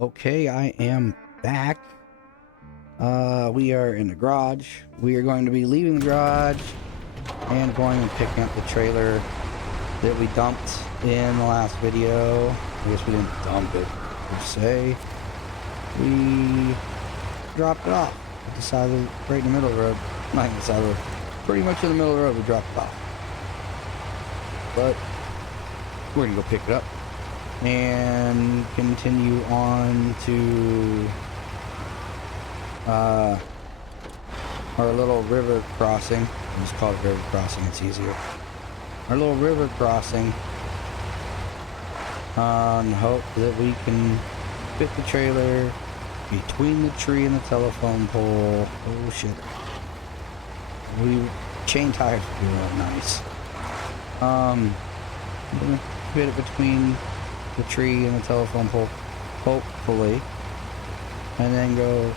Okay, I am back. We are in the garage. We are going to be leaving the garage and going and picking up the trailer that we dumped in the last video. I guess we didn't dump it per se. We dropped it off at the side of the, right in the middle of the road. Not in the side of the road. Pretty much in the middle of the road we dropped it off. But we're gonna go pick it up and continue on to our little river crossing. Let's call it river crossing, it's easier. Our little river crossing, and hope that we can fit the trailer between the tree and the telephone pole. Oh shit. We chain tires would be real nice. I'm gonna fit it between the tree and the telephone pole, hopefully, and then go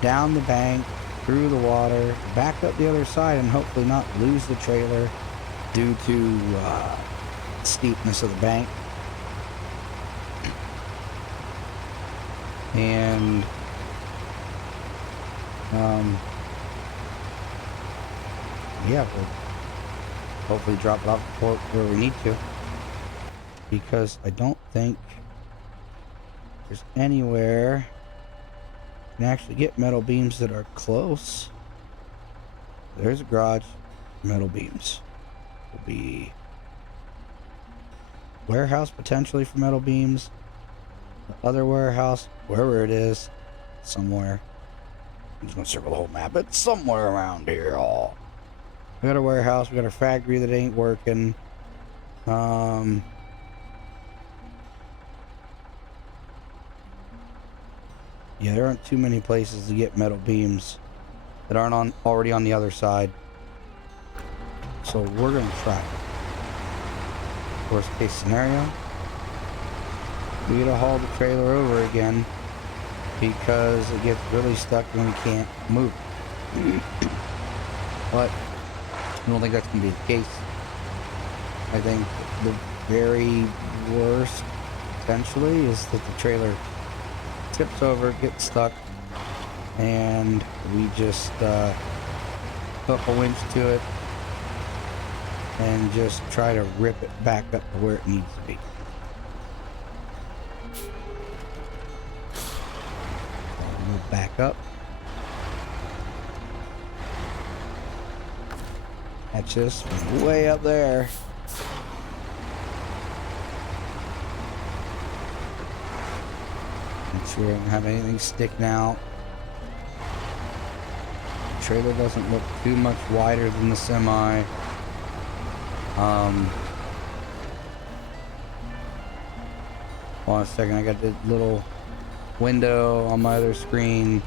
down the bank, through the water, back up the other side, and hopefully not lose the trailer due to steepness of the bank. And yeah, we'll hopefully drop it off the port where we need to, because I don't think there's anywhere you can actually get metal beams that are close. There's a garage, metal beams. Will be warehouse potentially for metal beams. The other warehouse, wherever it is, somewhere. I'm just gonna circle the whole map. It's somewhere around here. Oh. We got a warehouse, we got our factory that ain't working. Yeah, there aren't too many places to get metal beams that aren't already on the other side. So we're gonna try it. Worst case scenario, we gotta haul the trailer over again because it gets really stuck and we can't move. But I don't think that's gonna be the case. I think the very worst potentially is that the trailer tips over, gets stuck, and we just hook a winch to it and just try to rip it back up to where it needs to be. I'll move back up. That's just way up there. Make sure we don't have anything sticking out. The trailer doesn't look too much wider than the semi. Hold on a second, I got the little window on my other screen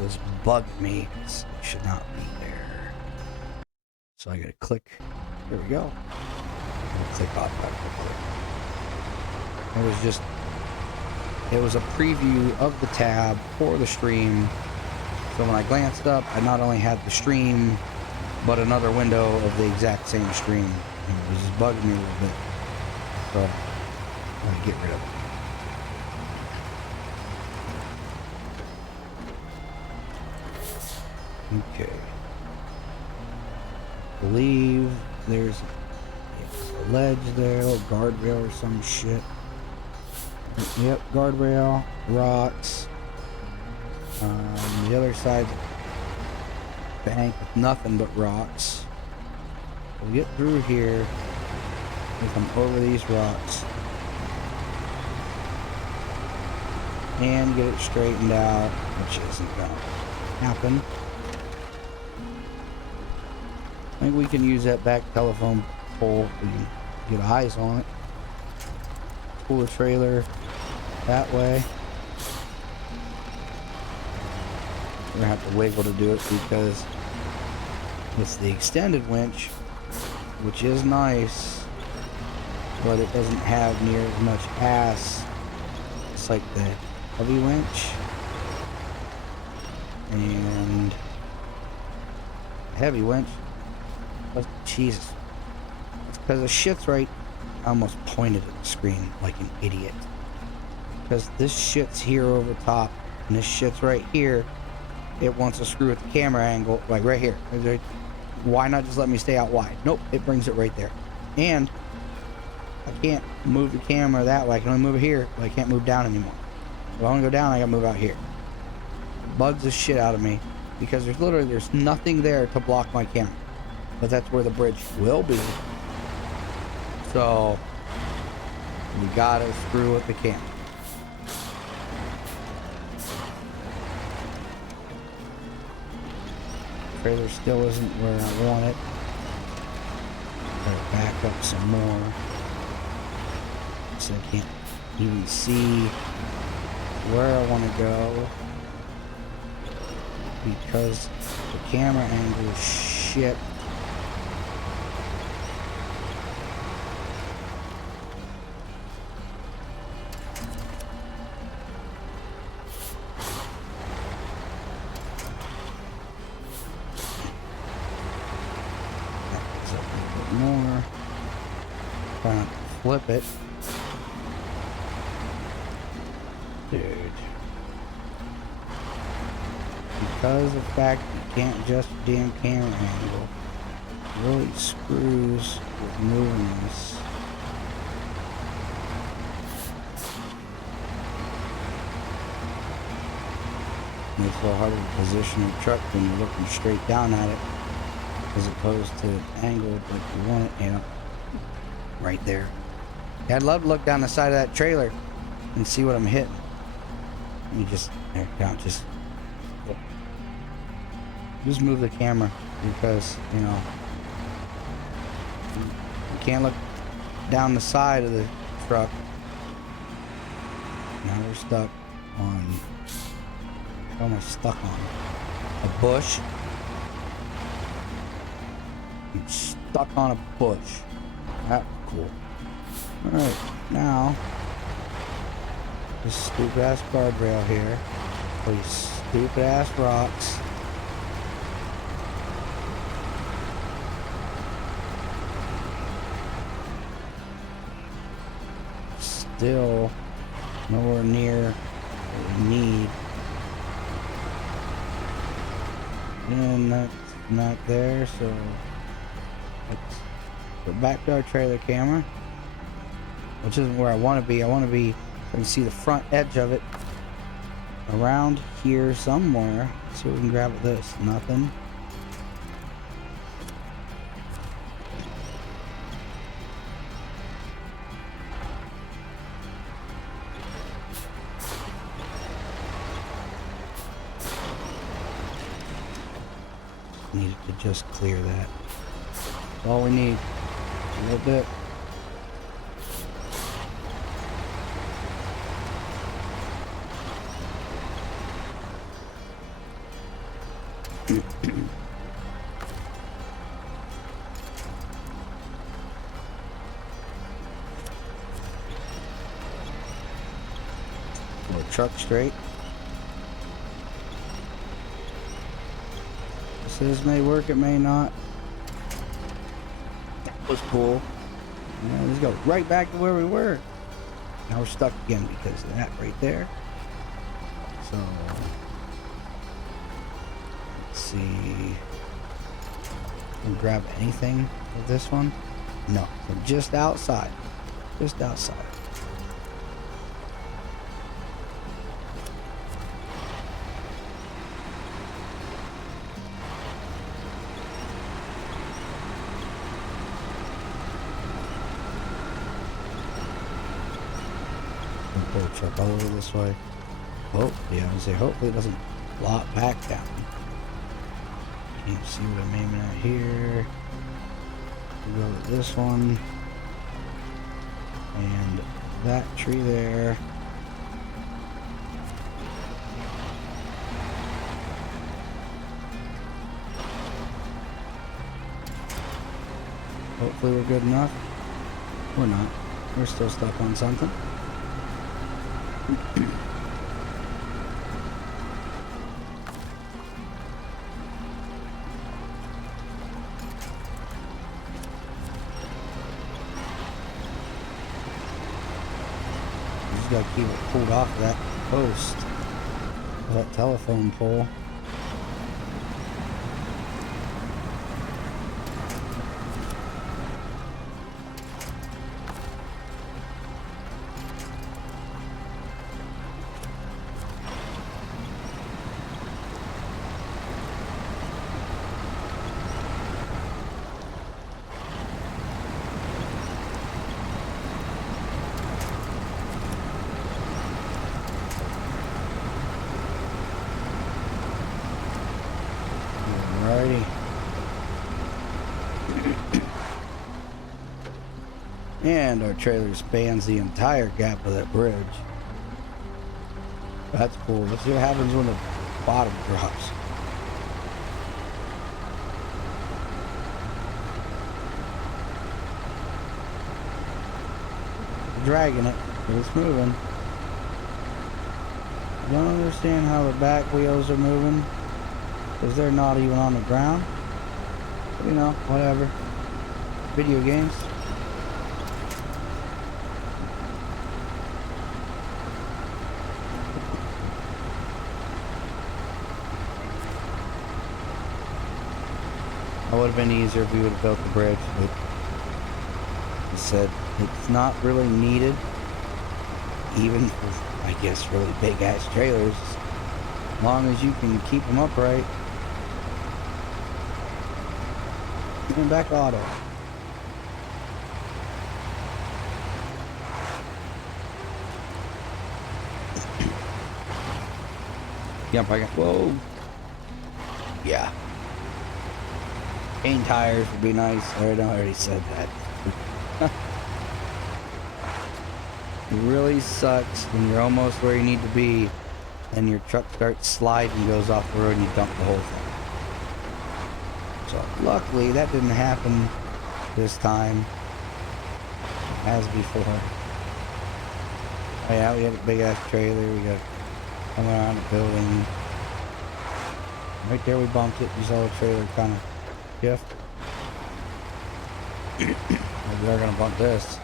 that's bugging me. It should not be there. So I gotta click. There we go. I'll click off that quickly. It was a preview of the tab for the stream. So when I glanced up, I not only had the stream, but another window of the exact same stream. And it was just bugging me a little bit. So I'm gonna get rid of it. Okay. I believe there's a ledge there, a little guardrail or some shit. Yep, guardrail, rocks. The other side, bank with nothing but rocks. We'll get through here and come over these rocks and get it straightened out, which isn't gonna happen. I think we can use that back telephone pole if we can get eyes on it. Pull the trailer that way. We're gonna have to wiggle to do it because it's the extended winch, which is nice, but it doesn't have near as much ass. It's like the heavy winch, and heavy winch. Oh, Jesus, it's because the shit's right. I almost pointed at the screen like an idiot. because this shit's here over top, and this shit's right here. It wants to screw with the camera angle, like right here. Why not just let me stay out wide? Nope, it brings it right there. And I can't move the camera that way. I can only move it here, but I can't move down anymore. If I want to go down, I gotta move out here. It bugs the shit out of me because there's nothing there to block my camera. But that's where the bridge will be. So we gotta screw with the camera. Trailer still isn't where I want it. Gotta back up some more. So I can't even see where I want to go because the camera angle is shit. Back up a bit more. Try not to flip it. Dude. Because of the fact you can't adjust the damn camera angle, it really screws with moving this. Makes it a little harder to position the truck when you're looking straight down at it, as opposed to angled like you want it, you know, right there. Yeah, I'd love to look down the side of that trailer and see what I'm hitting. You just move the camera because, you know, you can't look down the side of the truck. Now we're stuck on, what am I stuck on? A bush. I'm stuck on a bush. That's cool. Alright, now this stupid ass guardrail here. These stupid ass rocks. Still nowhere near what we need. And that's not there, so let's go back to our trailer camera, which isn't where I want to be. I want to be, I can see the front edge of it around here somewhere. See what we can grab with this. Nothing. Needed to just clear that. That's all we need. A little bit. Pull the truck straight. This may work, it may not. That was cool. Yeah, let's go right back to where we were. Now we're stuck again because of that right there. So let's see. Can we grab anything with this one? No. So just outside. Just outside. Pull the truck all over this way. Oh, yeah, I would say hopefully it doesn't flop back down. Can't see what I'm aiming at here. We'll go with this one. And that tree there. Hopefully we're good enough. We're not. We're still stuck on something. Just gotta keep it pulled off that post, that telephone pole. Alrighty. And our trailer spans the entire gap of that bridge. That's cool. Let's see what happens when the bottom drops. Dragging it, but it's moving. I don't understand how the back wheels are moving, because they're not even on the ground. But, you know, whatever. Video games. It would have been easier if we would have built the bridge, but he said it's not really needed, even with, I guess, really big ass trailers, as long as you can keep them upright. Even back auto. Yep, I got. Whoa. Yeah. Paint tires would be nice. I already said that. It really sucks when you're almost where you need to be and your truck starts sliding and goes off the road and you dump the whole thing. So luckily that didn't happen this time as before. Oh yeah, we had a big ass trailer. We got coming around the building. Right there we bumped it. You saw the trailer kind of shift. They're gonna bump this.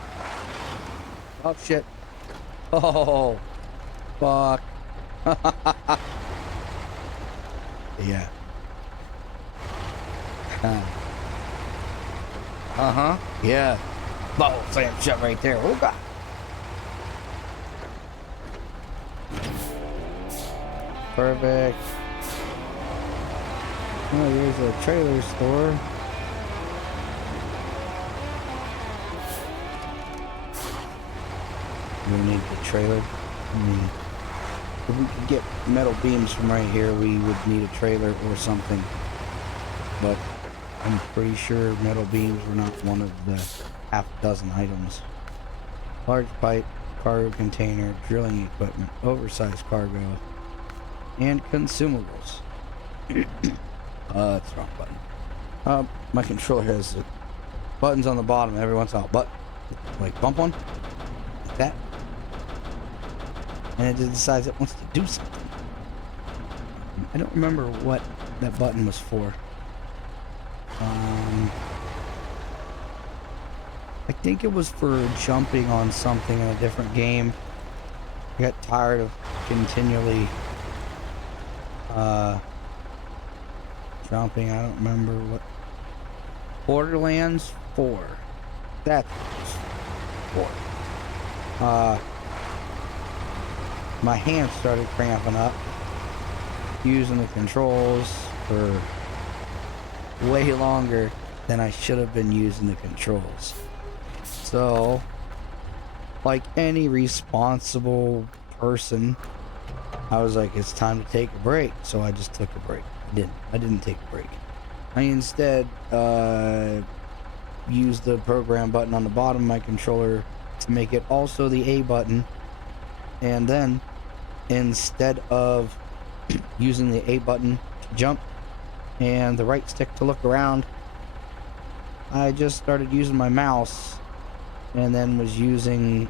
Oh shit. Oh fuck. Yeah. Uh-huh. Yeah. Bubble slam shut right there. Oh god. Perfect. Oh, there's a trailer store. We need the trailer. I mean, if we could get metal beams from right here, we would need a trailer or something. But I'm pretty sure metal beams were not one of the half dozen items. Large pipe, cargo container, drilling equipment, oversized cargo, and consumables. That's the wrong button. My controller has buttons on the bottom every once in a while. But, like, bump one, like that. And it just decides it wants to do something. I don't remember what that button was for. I think it was for jumping on something in a different game. I got tired of continually jumping. I don't remember what. Borderlands 4. That's what it was for. My hands started cramping up using the controls for way longer than I should have been using the controls. So, like any responsible person, I was like, it's time to take a break. So I just took a break. I didn't take a break. I instead used the program button on the bottom of my controller to make it also the A button. And then, instead of using the A button to jump and the right stick to look around, I just started using my mouse and then was using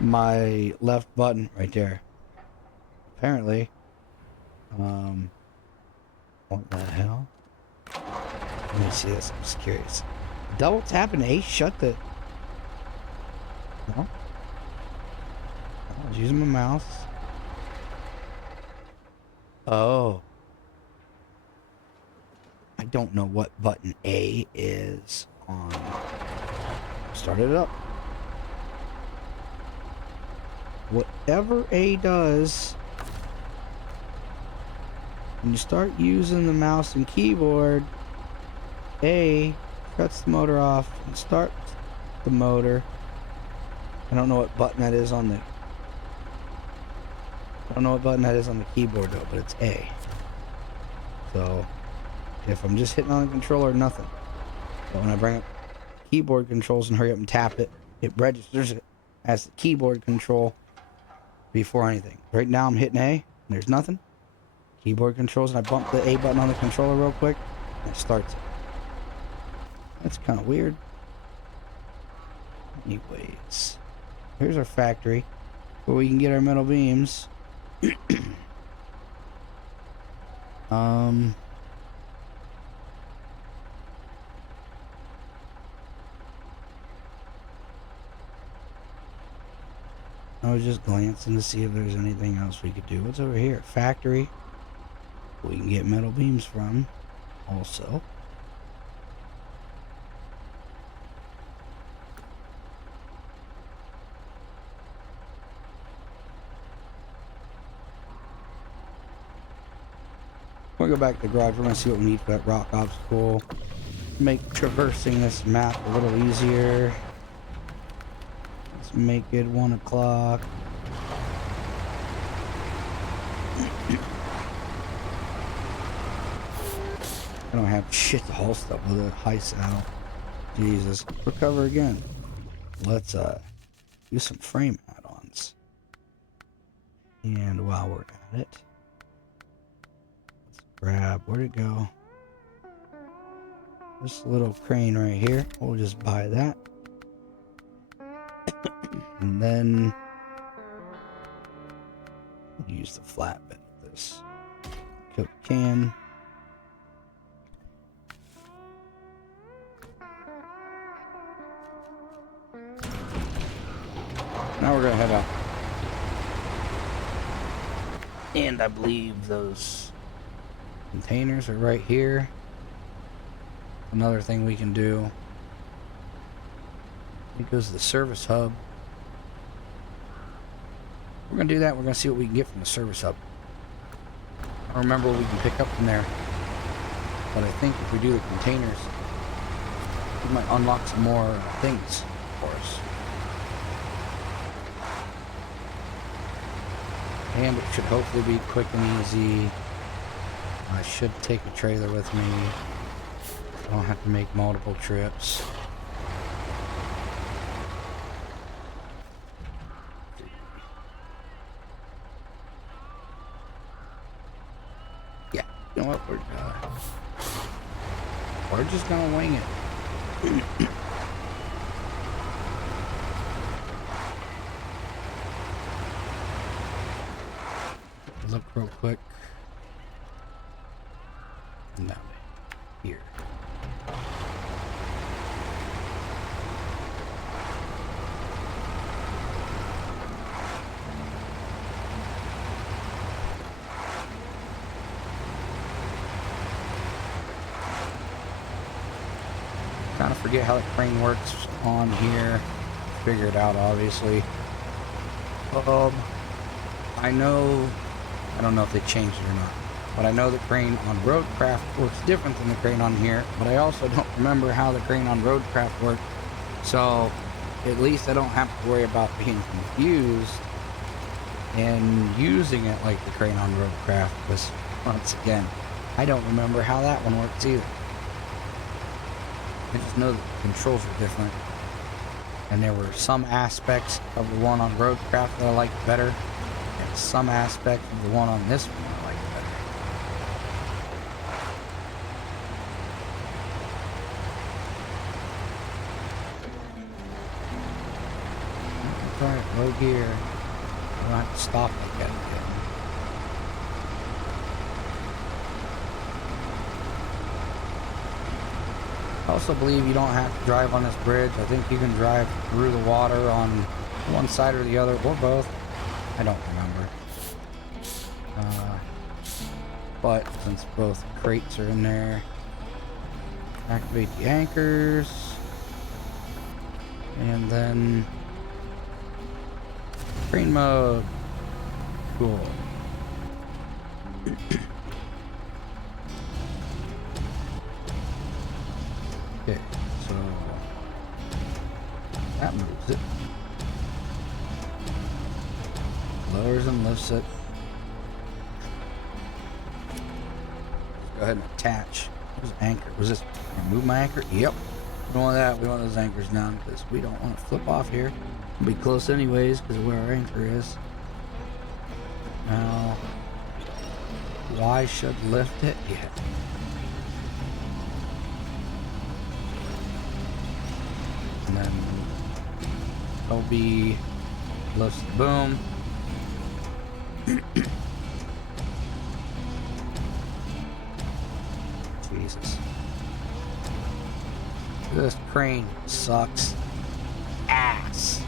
my left button right there. Apparently, what the hell? Let me see this. I'm just curious. Double tap and A shut the. No? I was using my mouse. Oh. I don't know what button A is on. Start it up. Whatever A does, when you start using the mouse and keyboard, A shuts the motor off and starts the motor. I don't know what button that is on the. I don't know what button that is on the keyboard though, but it's A. So if I'm just hitting on the controller, nothing. But when I bring up keyboard controls and hurry up and tap it, it registers it as the keyboard control before anything. Right now I'm hitting A, and there's nothing. Keyboard controls, and I bump the A button on the controller real quick, and it starts it. That's kind of weird. Anyways, here's our factory where we can get our metal beams. I was just glancing to see if there's anything else we could do. What's over here? Factory. We can get metal beams from also. We'll go back to the garage. We're going to see what we need for that rock obstacle. Make traversing this map a little easier. Let's make it 1 o'clock. I don't have shit to haul stuff with it. Heist out. Jesus. Recover again. Let's do some frame add-ons. And while we're at it, let's grab, where'd it go? This little crane right here. We'll just buy that. And then use the flatbed of this. Coke can. Now we're gonna head out. And I believe those containers are right here. Another thing we can do. It goes to the service hub. We're gonna do that. We're gonna see what we can get from the service hub. I don't remember what we can pick up from there, but I think if we do the containers, we might unlock some more things for us. And it should hopefully be quick and easy. I should take a trailer with me. I don't have to make multiple trips. Yeah, you know what? We're just gonna wing it. Look real quick. No, here. Trying to forget how the crane works on here. Figure it out, obviously. I don't know if they changed it or not, but I know the crane on Roadcraft works different than the crane on here, but I also don't remember how the crane on Roadcraft worked, so at least I don't have to worry about being confused and using it like the crane on Roadcraft, because once again, I don't remember how that one works either. I just know that the controls are different, and there were some aspects of the one on Roadcraft that I liked better, and some aspects of the one on this one I liked better. Alright, low gear. I don't have to stop like that again. I also believe you don't have to drive on this bridge. I think you can drive through the water on one side or the other, or both. I don't remember. But since both crates are in there, activate the anchors, and then crane mode. Cool. Okay, so that moves it. Lowers and lifts it. Go ahead and attach. Where's the anchor? Was this remove my anchor? Yep. We don't want that. We want those anchors down because we don't want to flip off here. We'll be close anyways because of where our anchor is. Now, Y should lift it. Yeah. And then LB lifts the boom. Jesus. This crane sucks ass.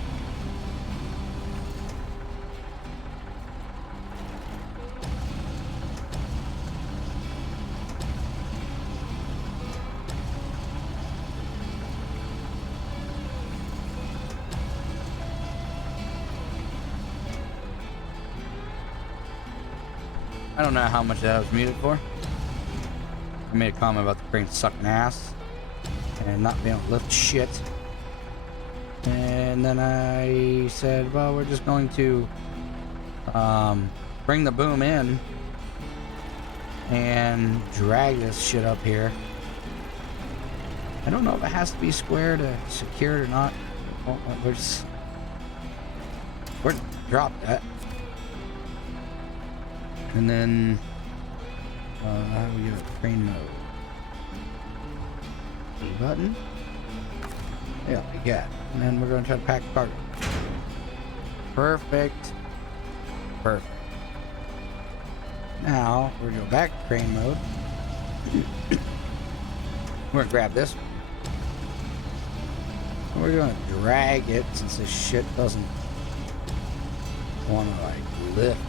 I don't know how much that was muted for. I made a comment about the crane sucking ass and not being able to lift shit. And then I said, well, we're just going to bring the boom in and drag this shit up here. I don't know if it has to be square to secure it or not. We're just drop that. And then how do we get a crane mode? E button. Yeah, we got it. And then we're going to try to pack the cargo. Perfect. Perfect. Now we're going to go back to crane mode. We're going to grab this one. And we're going to drag it since this shit doesn't want to like lift.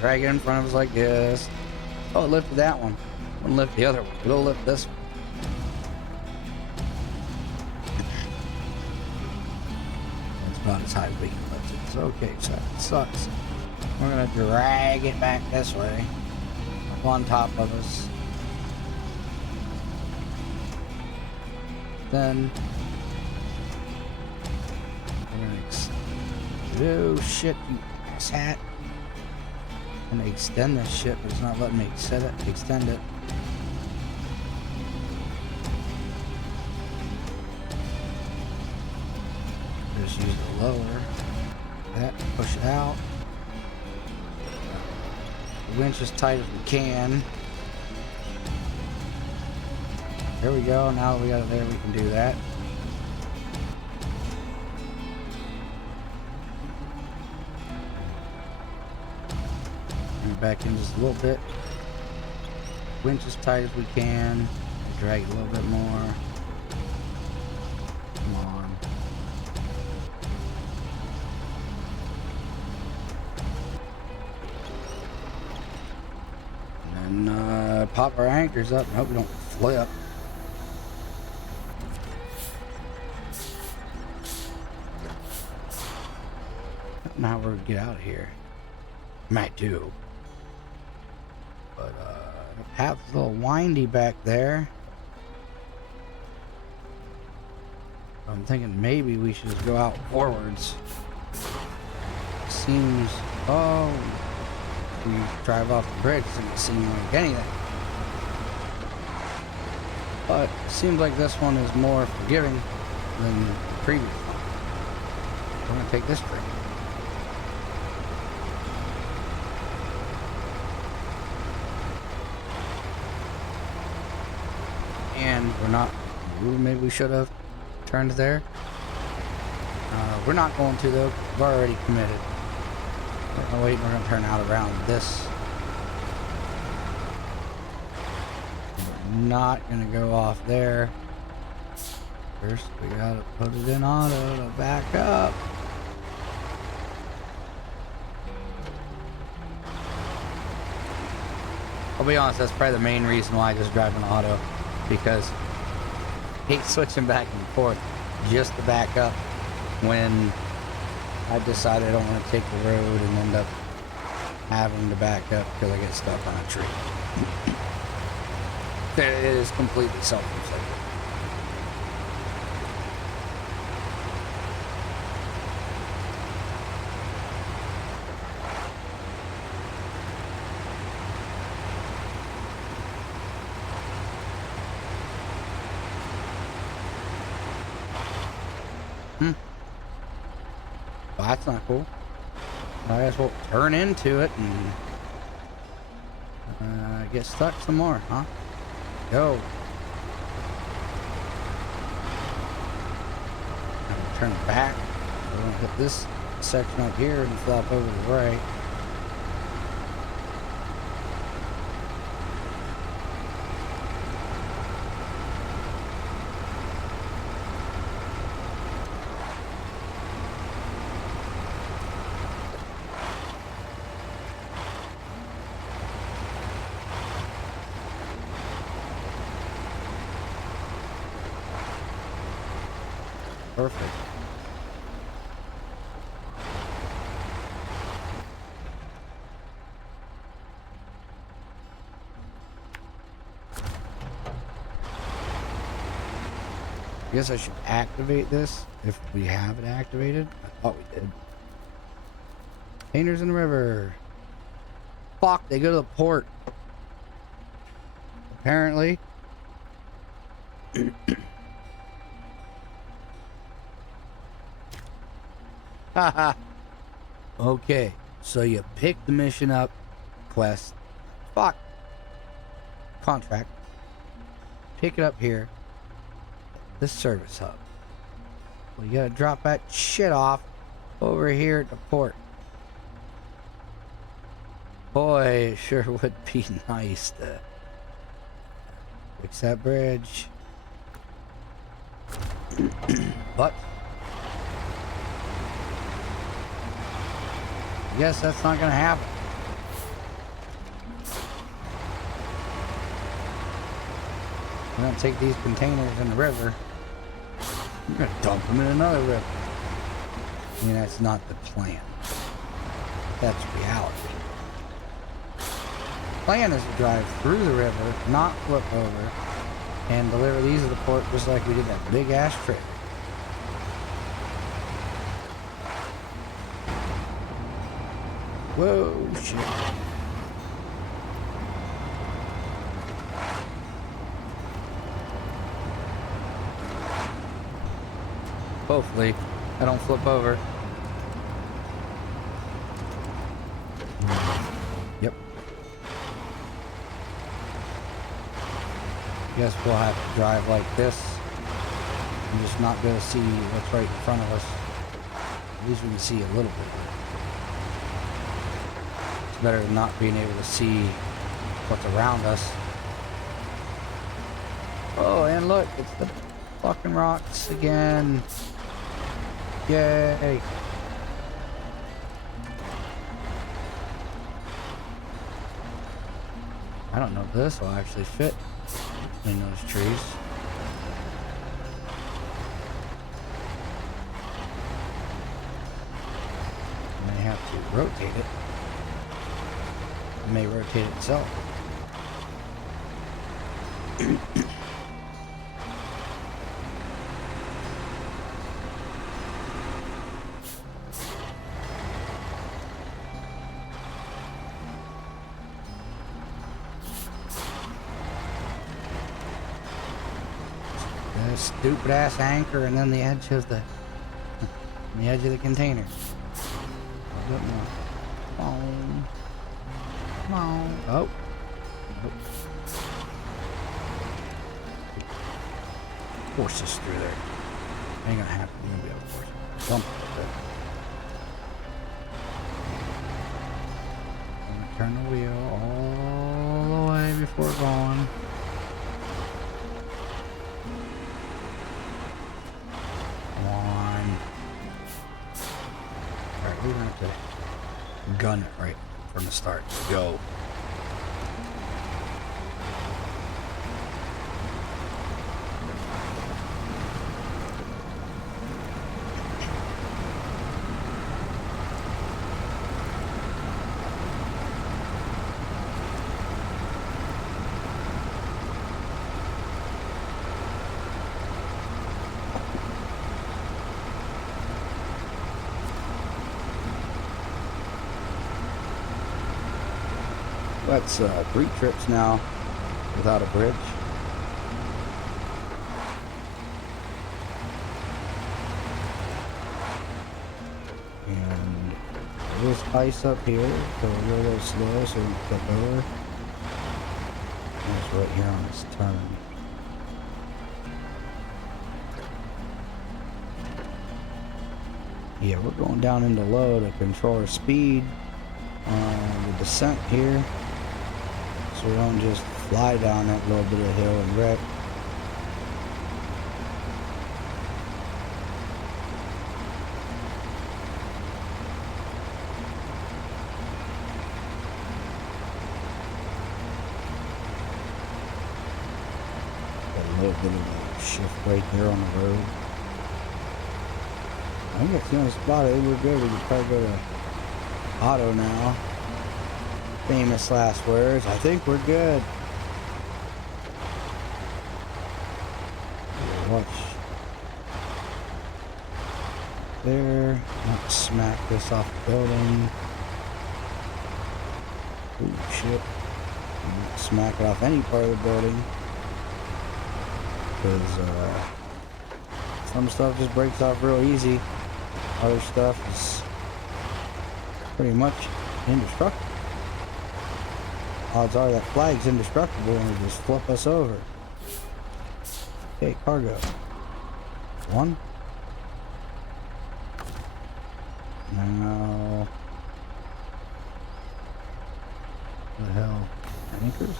Drag it in front of us like this. Oh, it lifted that one. Wouldn't lift the other one. It'll lift this one. It's about as high as we can lift it. It's okay, so it sucks. We're gonna drag it back this way. Up on top of us. Then we're gonna oh shit, you ass hat. I'm gonna extend this shit, but it's not letting me extend it. Just use the lower. That, push it out. The winch as tight as we can. There we go. Now that we got it there, we can do that. Back in just a little bit. Winch as tight as we can. Drag it a little bit more. Come on. And then pop our anchors up and hope we don't flip. Now we're gonna get out of here. Might do. But the path's a little windy back there. I'm thinking maybe we should just go out forwards. Seems, oh, we drive off the bridge, doesn't seem like anything. But it seems like this one is more forgiving than the previous one. We're gonna take this train. And we're not, ooh, maybe we should have turned there. We're not going to though, we've already committed. Oh wait, we're going to turn out around this. not gonna go off there. First, we gotta put it in auto to back up. I'll be honest, that's probably the main reason why I just drive in auto, because I hate switching back and forth just to back up when I decide I don't want to take the road and end up having to back up because I get stuck on a tree. It is completely self-inflicted. Well, that's not cool. I guess we'll turn into it and get stuck some more, huh? Go. Turn back. We're gonna hit this section up here and flop over to the right. Perfect. I guess I should activate this if we have it activated. I thought we did. Painters in the river. Fuck, they go to the port. Apparently. Haha. Okay, so you pick the mission up, quest, fuck, contract, pick it up here, this service hub. Well, you gotta drop that shit off over here at the port. Boy, it sure would be nice to fix that bridge. But I guess that's not gonna happen. We're gonna take these containers in the river. We're gonna dump them in another river. I mean, that's not the plan. That's reality. The plan is to drive through the river, not flip over, and deliver these to the port just like we did that big ass trip. Whoa, shit. Hopefully, I don't flip over. Yep. Guess we'll have to drive like this and just not be able to see what's right in front of us. At least we can see a little bit. Better than not being able to see what's around us. Oh, and look, it's the fucking rocks again. Yay. I don't know if this will actually fit in those trees. I may have to rotate it. It may rotate itself. That stupid ass anchor, and then the edge of the container. A bit more. Oh. Come on. Oh. Nope. Force this through there. Ain't gonna happen. You're gonna be able to force it. Dump it. I'm gonna turn the wheel all the way before going. We're gonna have to gun it right from the start. Go. That's 3 trips now without a bridge. And there's ice up here, so we'll go a little slow so we can flip over. And it's right here on this turn. Yeah, we're going down into low to control our speed on the descent here. So we don't just fly down that little bit of hill and wreck. Got a little bit of a shift right there on the road. I think it's the only spot. I think we're good. We can probably go to auto now. Famous last words. I think we're good. Watch there. Not smack this off the building. Ooh, shit. Not smack it off any part of the building. Because some stuff just breaks off real easy. Other stuff is pretty much indestructible. Odds are that flag's indestructible and it'll just flip us over. Okay, cargo. 1. Now... what the hell? Anchors?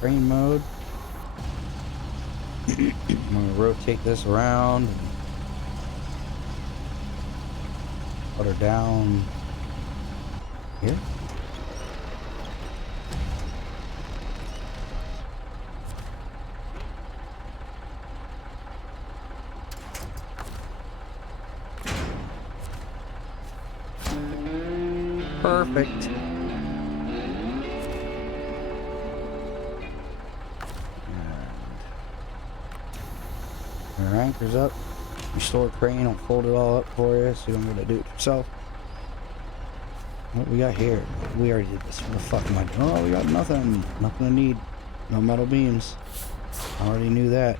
Crane mode. I'm gonna rotate this around and put her down here. Perfect. And our anchor's up. Restore crane, I'll fold it all up for you so you don't gotta do it yourself. What we got here? We already did this. What the fuck am I doing? Oh, we got nothing. Nothing to need. No metal beams. I already knew that.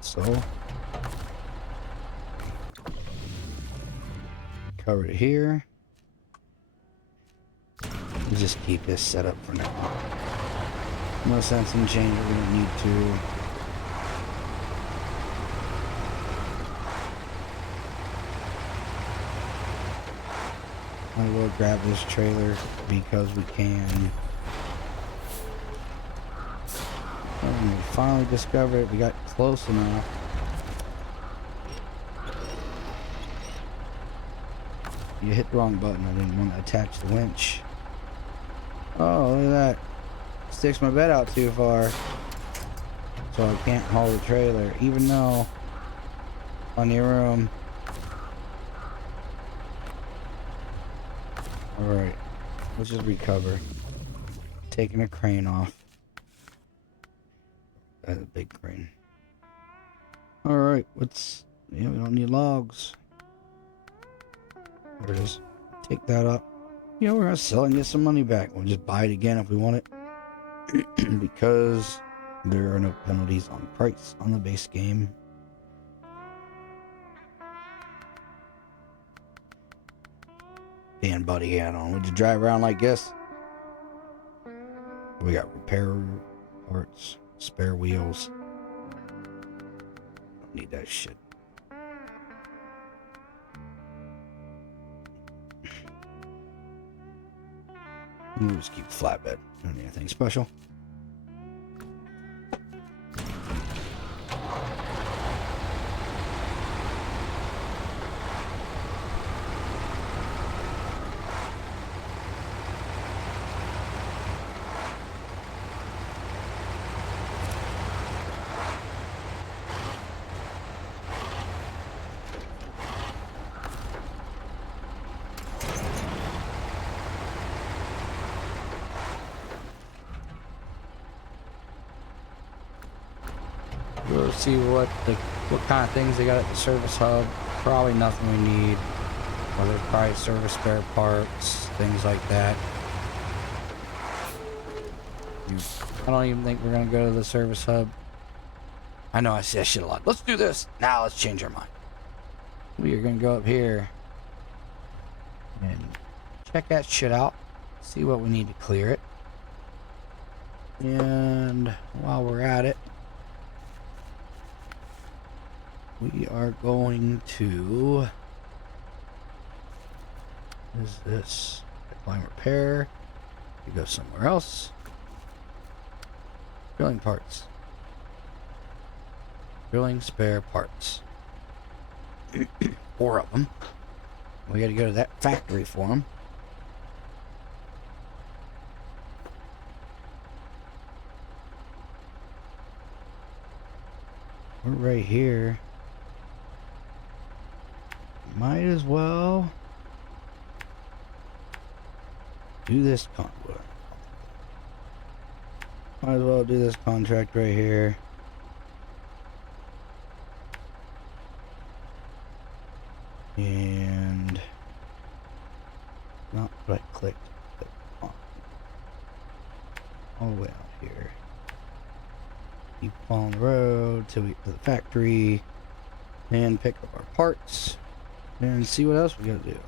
So cover it here. We'll just keep this set up for now. No sense in changing it. We don't need to. I will grab this trailer because we can. And we finally discovered it. We got close enough. You hit the wrong button. I didn't want to attach the winch. Oh, look at that. Sticks my bed out too far. So I can't haul the trailer, even though plenty of room. Alright. Let's just recover. Taking a crane off. That's a big crane. Alright, let's... yeah, we don't need logs. There it is. Take that up. You know, we're gonna sell and get some money back. We'll just buy it again if we want it. Because there are no penalties on price on the base game. Dan buddy hat on. Would you drive around like this? We got repair parts, spare wheels. Don't need that shit. We'll just keep flatbed. Don't need anything special. Go see what kind of things they got at the service hub. Probably nothing we need. Or there's probably service spare parts, things like that. I don't even think we're gonna go to the service hub. I know I say that shit a lot. Let's do this. Now let's change our mind. We are gonna go up here and check that shit out. See what we need to clear it. And while we're at it, we are going to... What is this? Pipeline repair. We go somewhere else. Drilling parts. Drilling spare parts. 4 of them. We gotta go to that factory for them. We're right here. Might as well do this convoy. Might as well do this contract right here. And not what I clicked. All the way out here. Keep on the road till we get to the factory and pick up our parts and see what else we gotta do.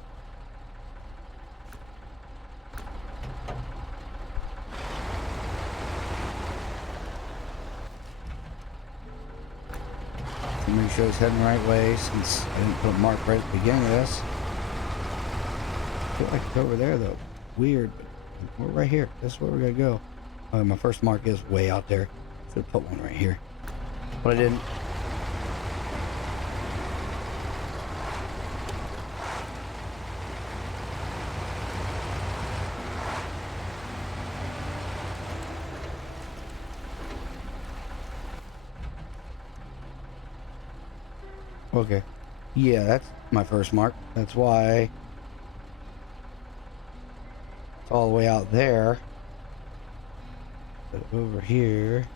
Make sure it's heading the right way since I didn't put a mark right at the beginning of this. I feel like it's over there though. Weird, but we're right here. That's where we're gonna go. My first mark is way out there. Should have put one right here, but I didn't. Okay. Yeah, that's my first mark. That's why it's all the way out there. But over here,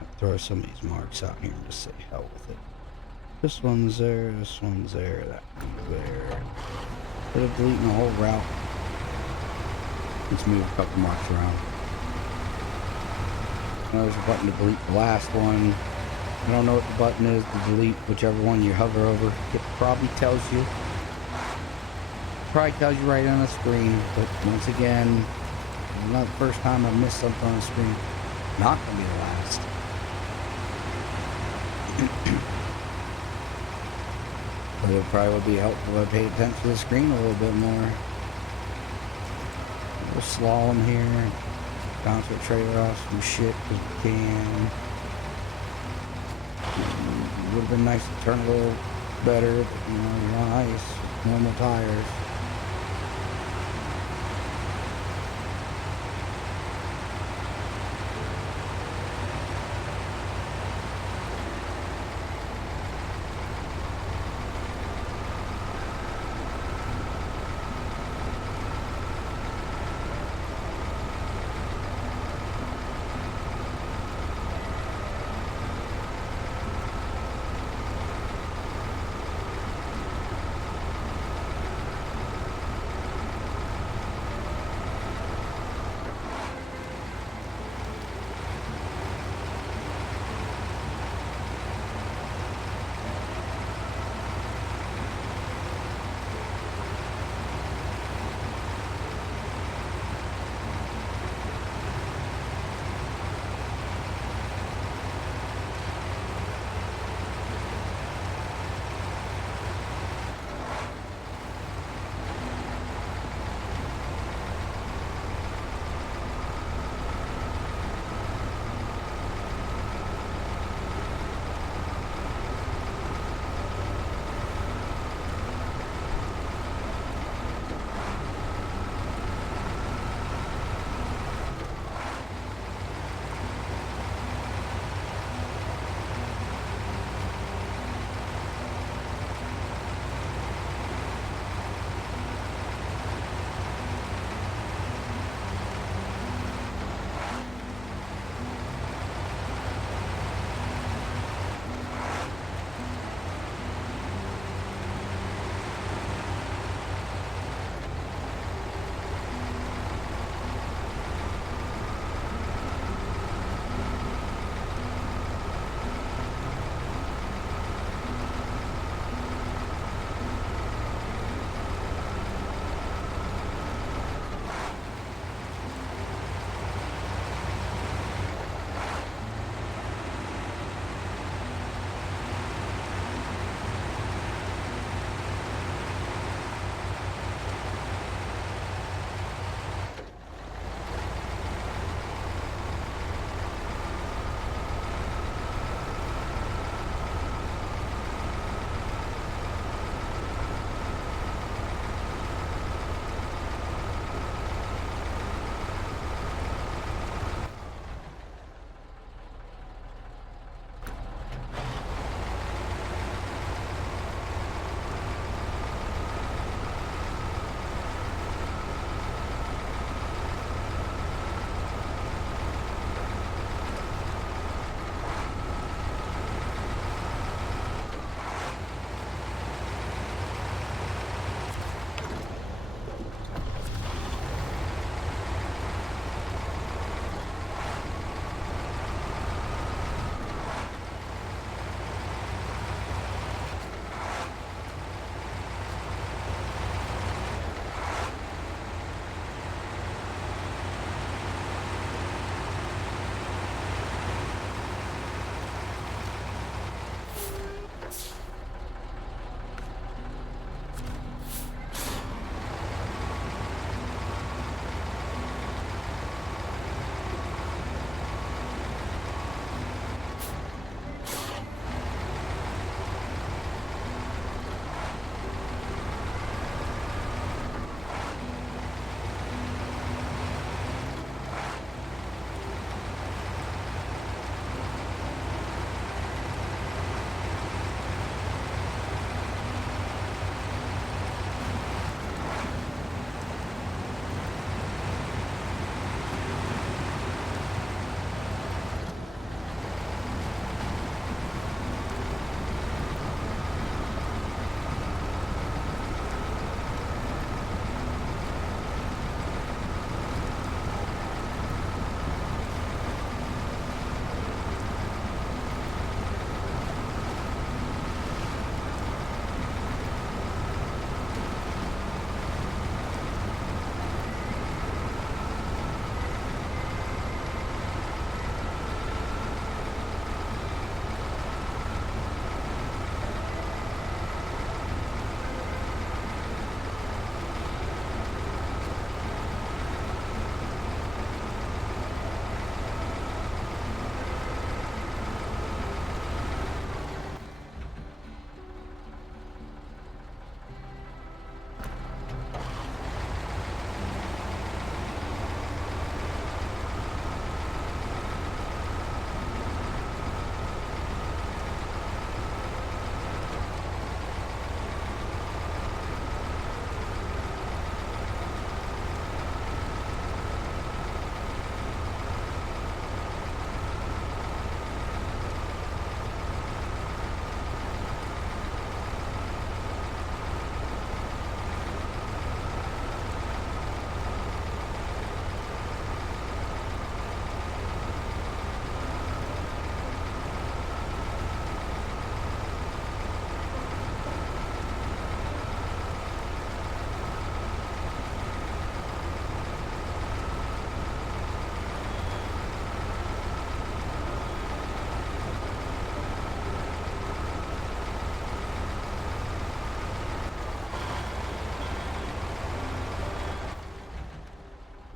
I'll throw some of these marks out here and just say hell with it. This one's there, this one's there, that one's there. Instead of deleting the whole route, let's move a couple marks around. Now there's a button to delete the last one. I don't know what the button is to delete whichever one you hover over. It probably tells you. Probably tells you right on the screen, but once again, not the first time I've missed something on the screen. Not gonna be the last. But it probably would be helpful if I paid attention to the screen a little bit more. We'll slalom here, bounce our trailer off some shit because we can. It would have been nice to turn a little better, but you know, you're on ice, normal tires.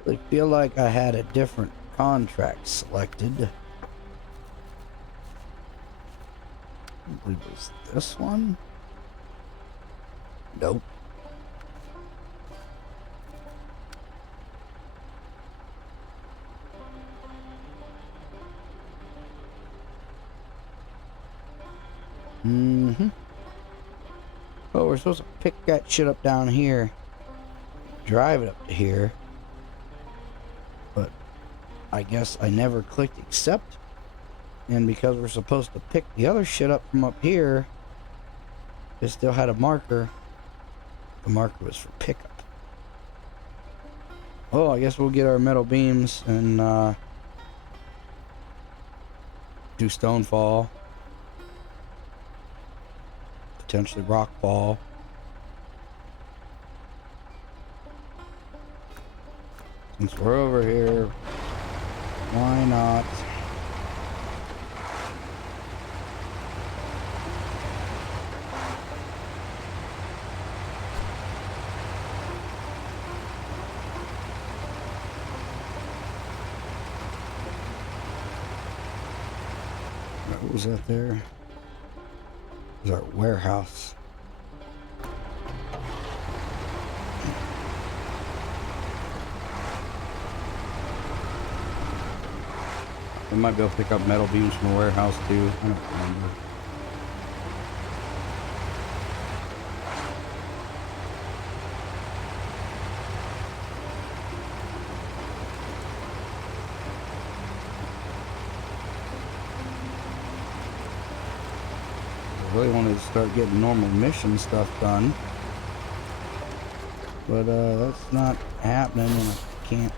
I feel like I had a different contract selected. I believe it was this one. Nope. Oh, we're supposed to pick that shit up down here, drive it up to here, but I guess I never clicked accept, and because we're supposed to pick the other shit up from up here, it still had a marker. The marker was for pickup. Oh, I guess we'll get our metal beams and do stone fall, potentially rock fall. Since we're over here, why not? What was that there? It was our warehouse. We might be able to pick up metal beams from the warehouse too. I don't remember. I really wanted to start getting normal mission stuff done, but that's not happening, and I can't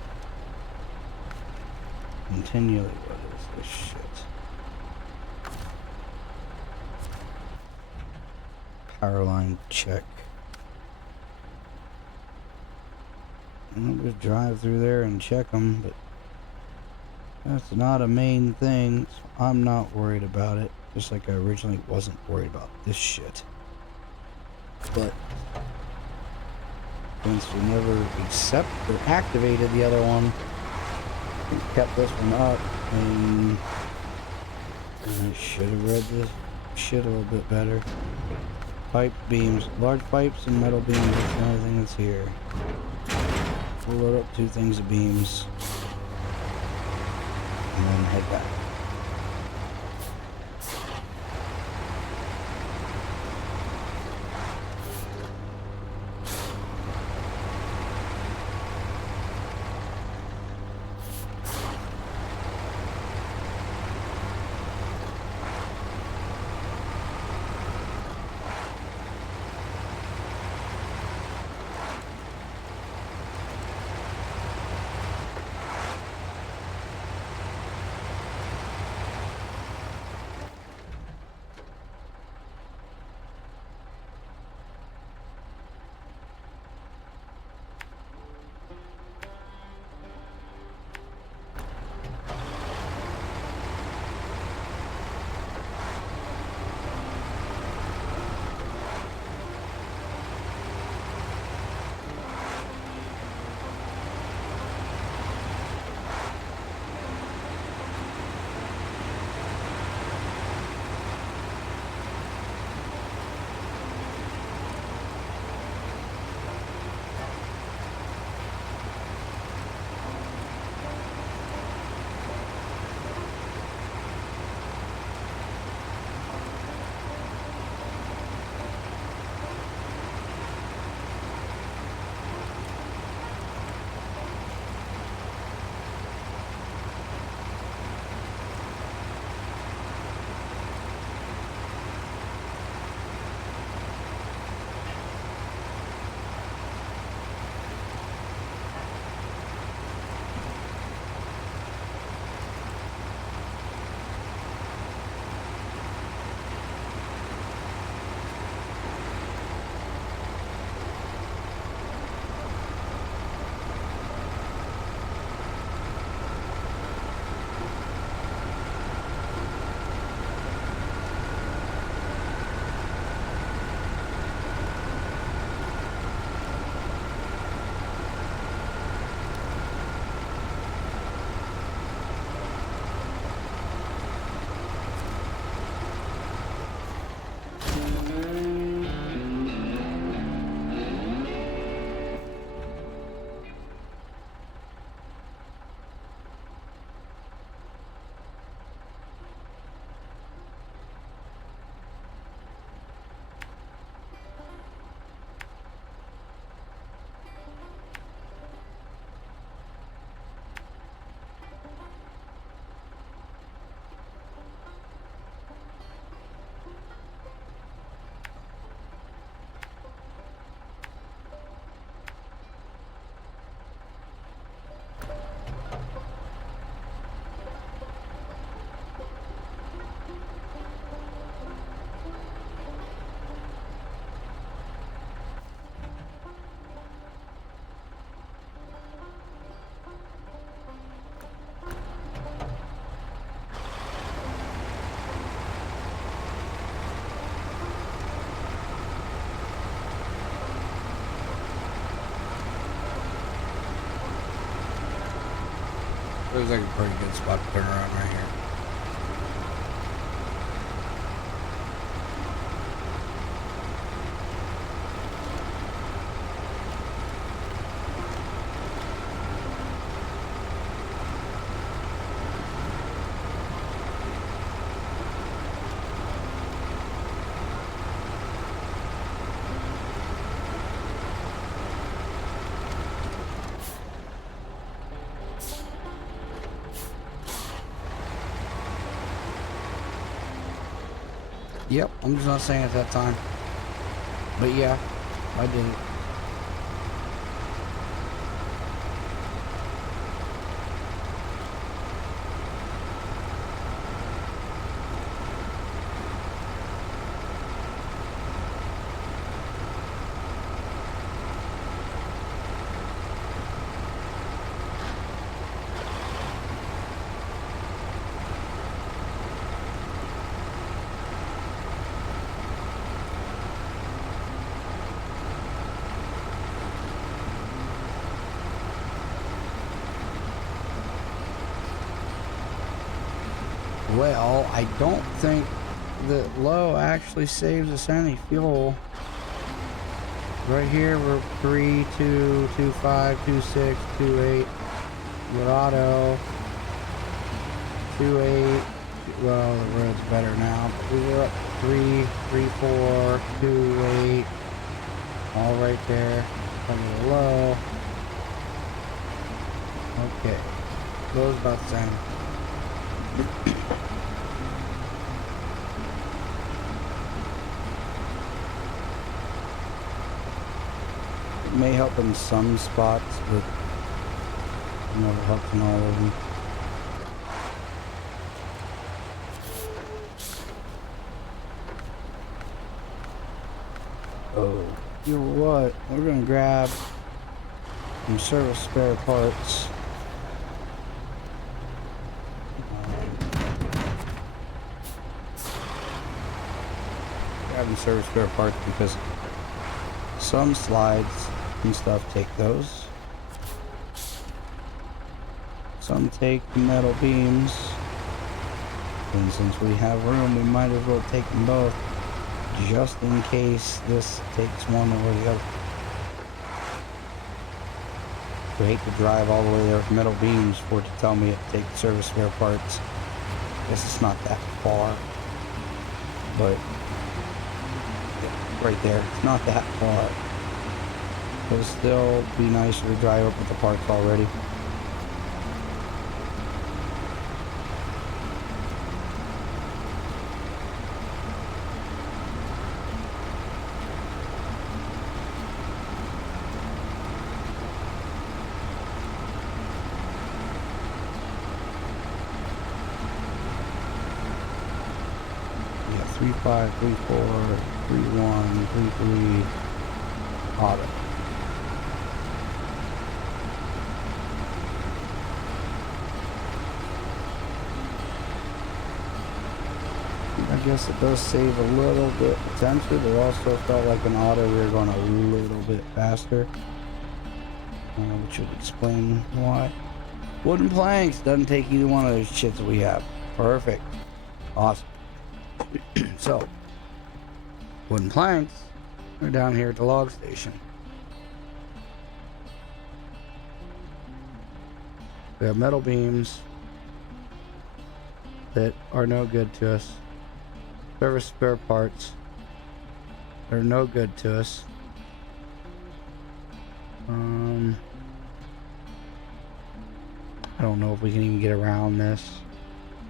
continually. What is this shit? Power line check. I'll just drive through there and check them, but that's not a main thing, so I'm not worried about it. Just like I originally wasn't worried about this shit. But since we never activated the other one, we kept this one up, and I should have read this shit a little bit better. Pipe beams, large pipes and metal beams, that's the only thing that's here. We'll load up 2 things of beams and then head back. Looks like a pretty good spot to turn around right here. Yep, I'm just not saying at that time. But yeah, I did it. Well, I don't think that low actually saves us any fuel. Right here, we're 3, 2, 2, 5, 2, 6, 2, 8. With auto, 2, 8. Well, the road's better now. But we were up 3, 3, 4, 2, 8. All right there. Under the low. Okay. Low's about the same. It may help in some spots, but it never helps in all of them. Oh, you know what? We're gonna grab some service spare parts. Grabbing service spare parts because some slides and stuff take those. Some take metal beams. And since we have room, we might as well take them both. Just in case this takes one or the other. I hate to drive all the way there with metal beams for it to tell me it takes service spare parts. Guess it's not that far. But right there, it's not that far. It'll still be nicer to drive up with the parts already. Yeah, 3-5, 3-4, 3-1, 3-3, auto. I guess it does save a little bit potential, but also felt like an auto we were going a little bit faster. Which would explain why. Wooden planks doesn't take either one of those shits that we have. Perfect. Awesome. So, wooden planks are down here at the log station. We have metal beams that are no good to us. Service spare parts that are no good to us. I don't know if we can even get around this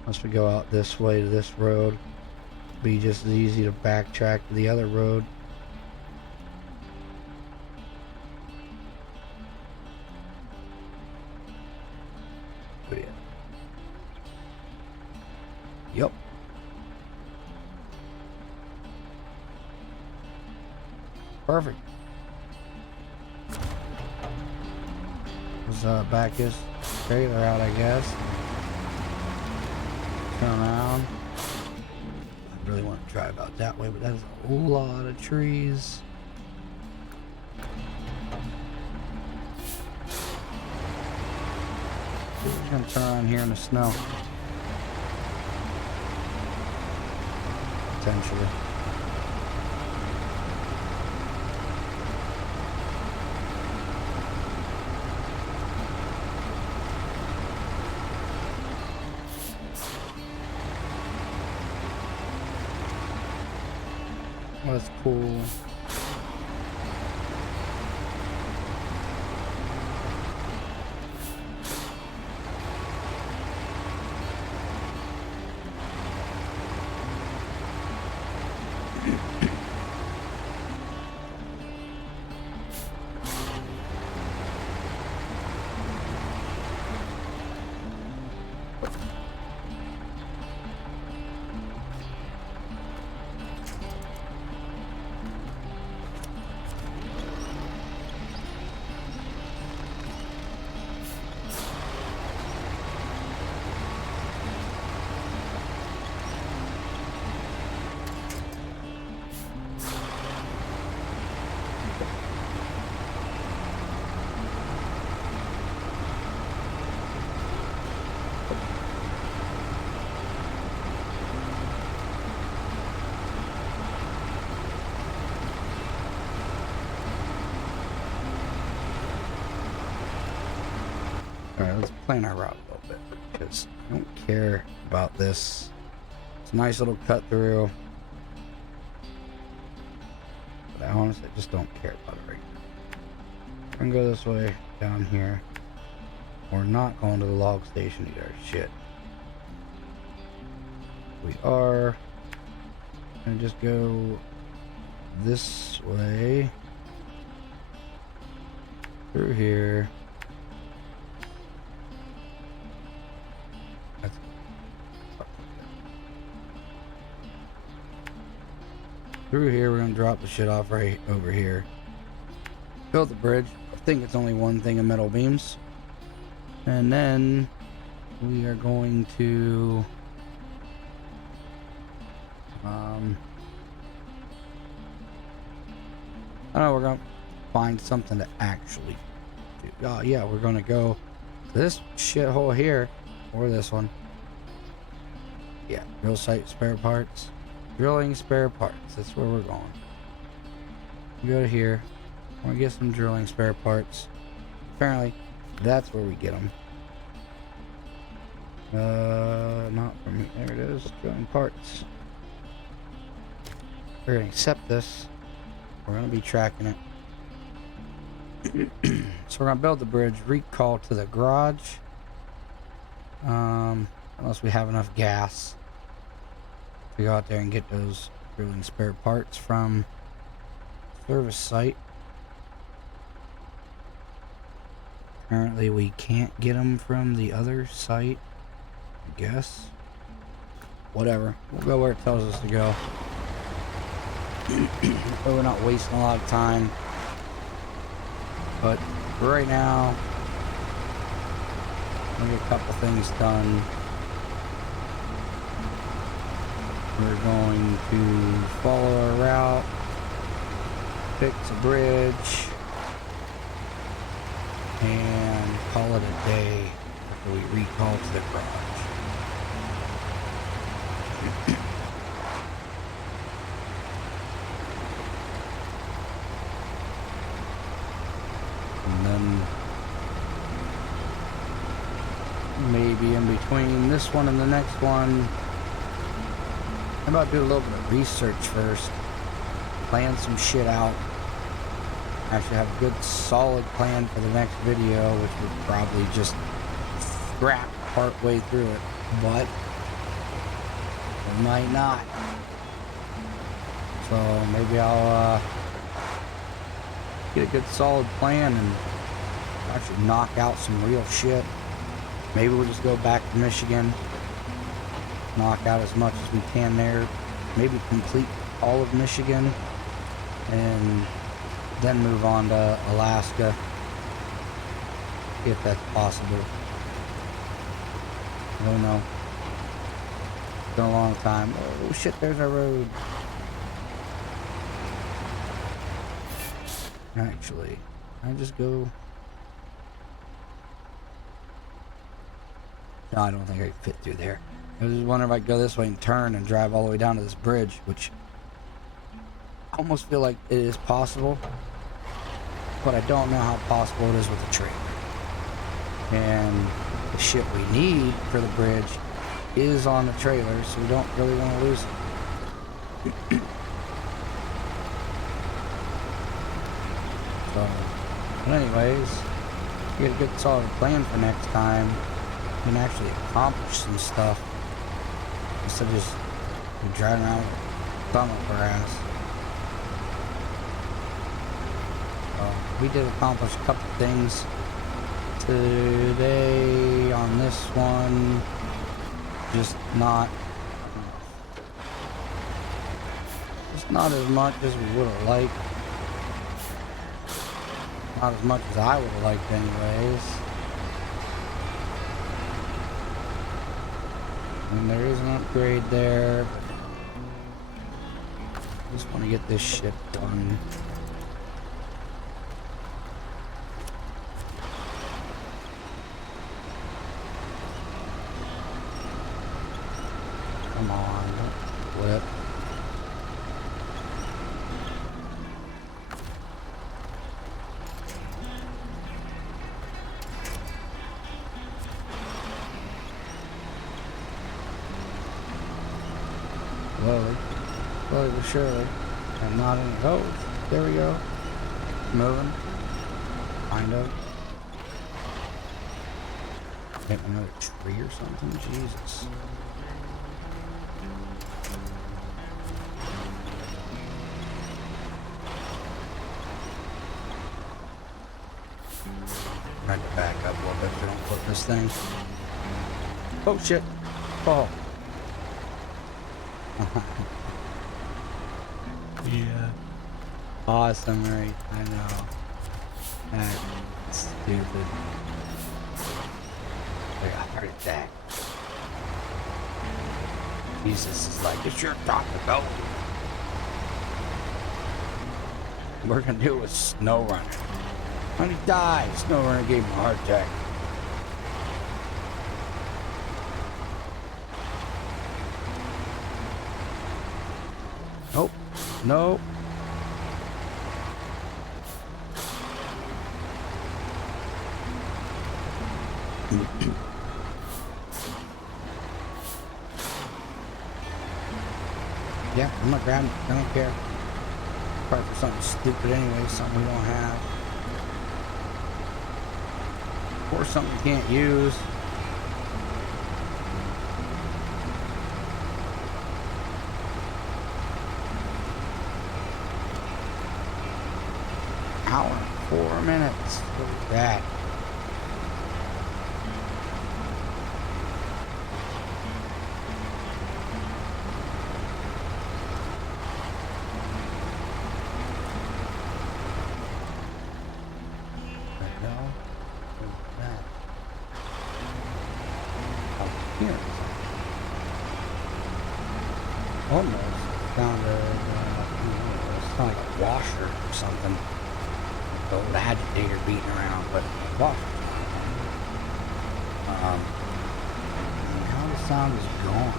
unless we go out this way to this road. It'd be just as easy to backtrack to the other road. Oh yeah. Yep. Perfect. Let's back his trailer out, I guess. Turn around. I really want to drive out that way, but that's a whole lot of trees. gonna turn around here in the snow. Potentially. That's cool. Alright, let's plan our route a little bit, because I don't care about this. It's a nice little cut through, but I honestly just don't care about it right now. I'm gonna go this way, down here. We're not going to the log station either. Shit. We are gonna just go this way, through here. Through here, we're gonna drop the shit off right over here. Build the bridge. I think it's only one thing of metal beams. And then we are going to I don't know, we're gonna find something to actually do. Oh yeah, we're gonna go to this shithole here, or this one. Yeah, drill site spare parts. Drilling spare parts, that's where we're going. We go to here. I want to get some drilling spare parts. Apparently, that's where we get them. Not from me. There it is. Drilling parts. We're going to accept this. We're going to be tracking it. So we're going to build the bridge. Recall to the garage. Unless we have enough gas to go out there and get those drilling spare parts from service site. Apparently we can't get them from the other site, I guess. Whatever, we'll go where it tells us to go. So we're not wasting a lot of time, but for right now we'll get a couple things done. We're going to follow our route, fix a bridge, and call it a day after we recall to the garage. And then maybe in between this one and the next one, I'm about to do a little bit of research first, plan some shit out. Actually have a good solid plan for the next video, which would probably just scrap part way through it, but it might not. So maybe I'll get a good solid plan and actually knock out some real shit. Maybe we'll just go back to Michigan, knock out as much as we can there, maybe complete all of Michigan, and then move on to Alaska, if that's possible. I don't know. It's been a long time. Oh shit, there's our road. Actually, I just go... No, I don't think I could fit through there. I was just wondering if I could go this way and turn and drive all the way down to this bridge, which I almost feel like it is possible, but I don't know how possible it is with the trailer. And the shit we need for the bridge is on the trailer, so we don't really want to lose it. So, but anyways, we get a good solid plan for next time and actually accomplish some stuff instead of just driving around with a thumb up our ass. We did accomplish a couple things today on this one, just not as much as we would have liked. Not as much as I would have liked anyways. And there is an upgrade there. Just want to get this shit done. Come on, don't flip. Slowly but surely. I'm not in. Oh, there we go. Moving. Kind of. Hit another tree or something? Jesus. I had to back up a little bit so I don't flip this thing. Oh shit. Oh. Yeah. Awesome, right? I know. That's stupid. I got heart attack. Jesus is like, it's your time to go. We're gonna do it with SnowRunner. When he died, SnowRunner gave him a heart attack. Nope. Nope. Yeah, I'm gonna grab it. I don't care. Probably for something stupid anyway, something we don't have. Or something we can't use. Hour and 4 minutes. Look at that. Almost found a, it's not like a washer or something. The old agitator beating around, but a washer. Now the sound is gone.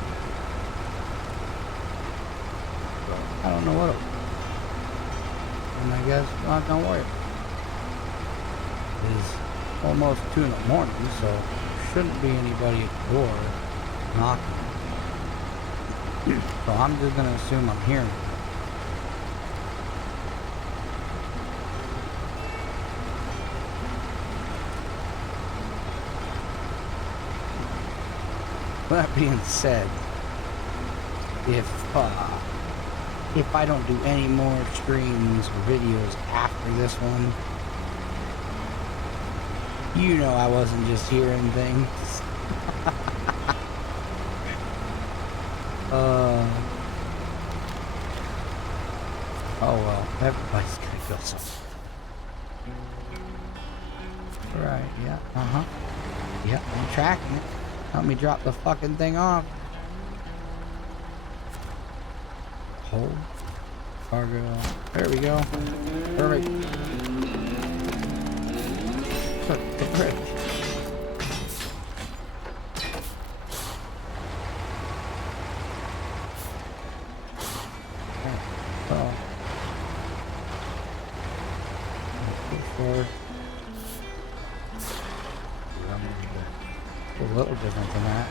So, I don't know what it was. And I guess not gonna worry. It is almost 2 in the morning, so there shouldn't be anybody at the door knocking. So I'm just gonna assume I'm hearing it. That being said, if I don't do any more streams or videos after this one, you know I wasn't just hearing things. Oh well, everybody's gonna feel something. Right, yeah, yeah, I'm tracking it. Let me drop the fucking thing off. Hold. Cargo. There we go. Perfect. The bridge. A little different than that.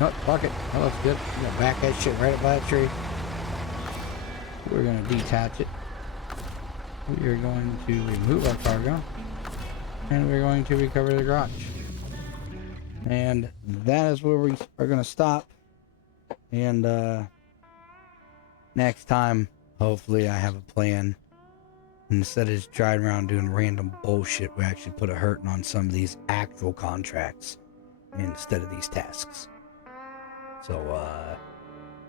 No, fuck it. That looks good. I'm gonna back that shit right up by the tree. We're gonna detach it. We are going to remove our cargo. And we're going to recover the garage. And that is where we are gonna stop. And next time, hopefully I have a plan. Instead of just driving around doing random bullshit, we actually put a hurting on some of these actual contracts instead of these tasks. So,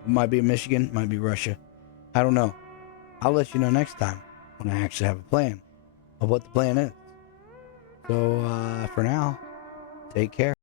might be Michigan, might be Russia. I don't know. I'll let you know next time when I actually have a plan of what the plan is. So, for now, take care.